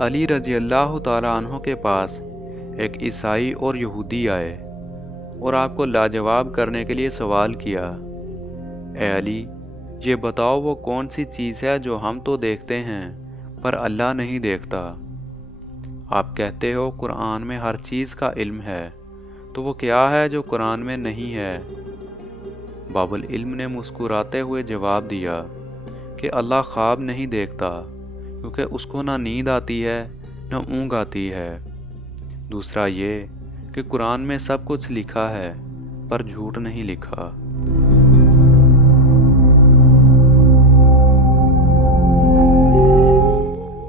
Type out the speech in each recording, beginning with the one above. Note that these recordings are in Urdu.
علی رضی اللہ تعالیٰ عنہ کے پاس ایک عیسائی اور یہودی آئے اور آپ کو لاجواب کرنے کے لیے سوال کیا، اے علی، یہ بتاؤ وہ کون سی چیز ہے جو ہم تو دیکھتے ہیں پر اللہ نہیں دیکھتا؟ آپ کہتے ہو قرآن میں ہر چیز کا علم ہے، تو وہ کیا ہے جو قرآن میں نہیں ہے؟ باب العلم نے مسکراتے ہوئے جواب دیا کہ اللہ خواب نہیں دیکھتا، کیونکہ اس کو نہ نیند آتی ہے نہ اونگ آتی ہے۔ دوسرا یہ کہ قرآن میں سب کچھ لکھا ہے پر جھوٹ نہیں لکھا۔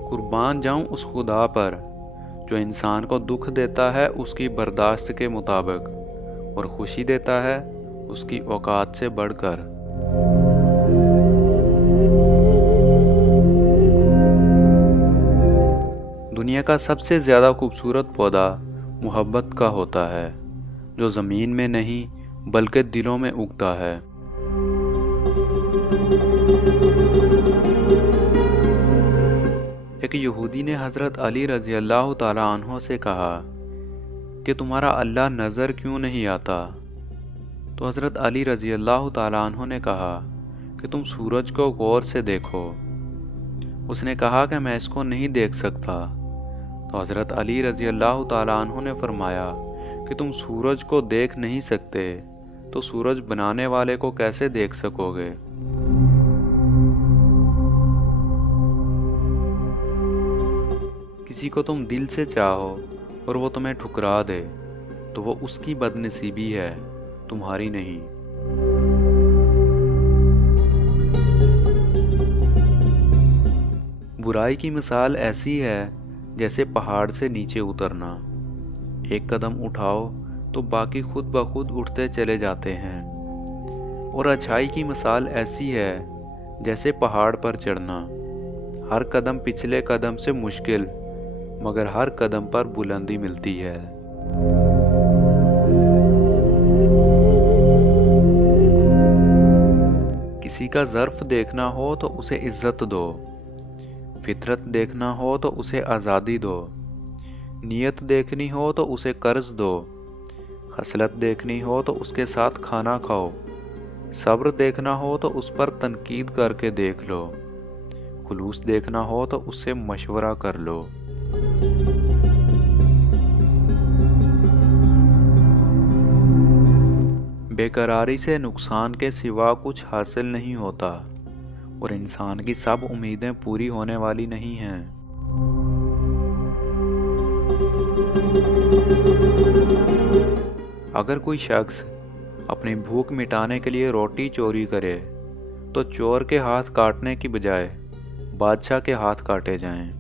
قربان جاؤں اس خدا پر جو انسان کو دکھ دیتا ہے اس کی برداشت کے مطابق اور خوشی دیتا ہے اس کی اوقات سے بڑھ کر۔ دنیا کا سب سے زیادہ خوبصورت پودا محبت کا ہوتا ہے، جو زمین میں نہیں بلکہ دلوں میں اگتا ہے۔ ایک یہودی نے حضرت علی رضی اللہ تعالیٰ عنہ سے کہا کہ تمہارا اللہ نظر کیوں نہیں آتا؟ تو حضرت علی رضی اللہ تعالیٰ عنہ نے کہا کہ تم سورج کو غور سے دیکھو۔ اس نے کہا کہ میں اس کو نہیں دیکھ سکتا۔ تو حضرت علی رضی اللہ تعالیٰ عنہ نے فرمایا کہ تم سورج کو دیکھ نہیں سکتے تو سورج بنانے والے کو کیسے دیکھ سکو گے؟ کسی کو تم دل سے چاہو اور وہ تمہیں ٹھکرا دے تو وہ اس کی بد نصیبی ہے، تمہاری نہیں۔ برائی کی مثال ایسی ہے جیسے پہاڑ سے نیچے اترنا، ایک قدم اٹھاؤ تو باقی خود بخود اٹھتے چلے جاتے ہیں، اور اچھائی کی مثال ایسی ہے جیسے پہاڑ پر چڑھنا، ہر قدم پچھلے قدم سے مشکل مگر ہر قدم پر بلندی ملتی ہے۔ کسی کا ظرف دیکھنا ہو تو اسے عزت دو، فطرت دیکھنا ہو تو اسے آزادی دو، نیت دیکھنی ہو تو اسے قرض دو، خصلت دیکھنی ہو تو اس کے ساتھ کھانا کھاؤ، صبر دیکھنا ہو تو اس پر تنقید کر کے دیکھ لو، خلوص دیکھنا ہو تو اس سے مشورہ کر لو۔ بے قراری سے نقصان کے سوا کچھ حاصل نہیں ہوتا، اور انسان کی سب امیدیں پوری ہونے والی نہیں ہیں۔ اگر کوئی شخص اپنی بھوک مٹانے کے لیے روٹی چوری کرے تو چور کے ہاتھ کاٹنے کی بجائے بادشاہ کے ہاتھ کاٹے جائیں۔